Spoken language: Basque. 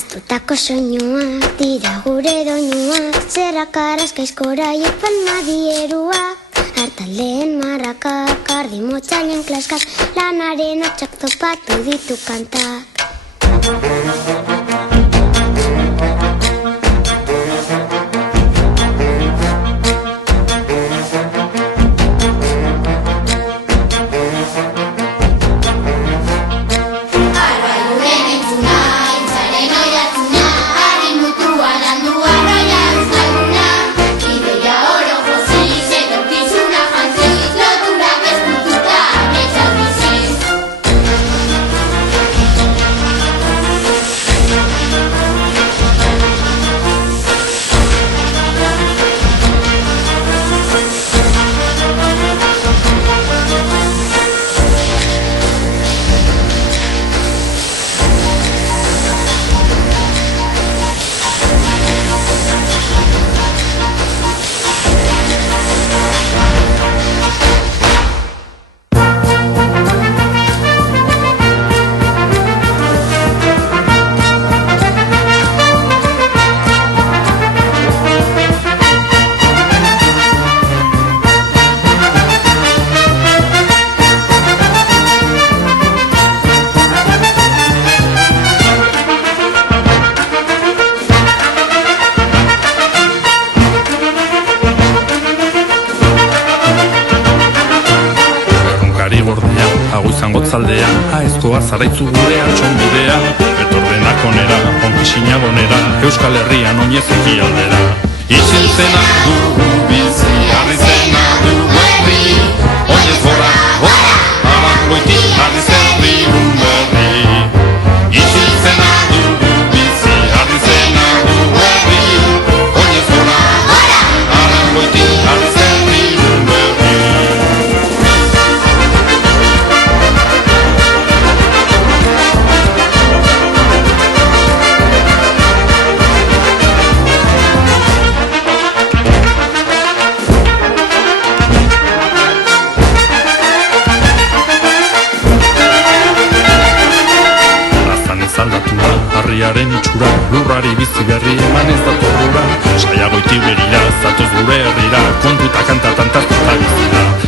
Aztutako soinuak dira gure doinuak, zerrak araskaizkora jepan madieruak. Artaldeen marrakak, ardi motxailen klaskak, lanaren hotxak topatu ditu kantak. Hago izango tzaldea, aezkoa zaraitzu gurea txonbidea, etordenak onera, onkisina gonera, Euskal Herrian oinez ekialdera. Isiltzena du bizi, harrizena du berri, oinez gora, gora, alangoiti, harrizerri berri. Isiltzena du bizi, harrizena du berri, oinez gora, gora, alangoiti, harrizerri berri. Aldatu da, harriaren itxura, lurrari bizi berri eman ez datorrura. Saiagoiti berira, zatoz gure herrira, kontuta kantatan taztuta bizira.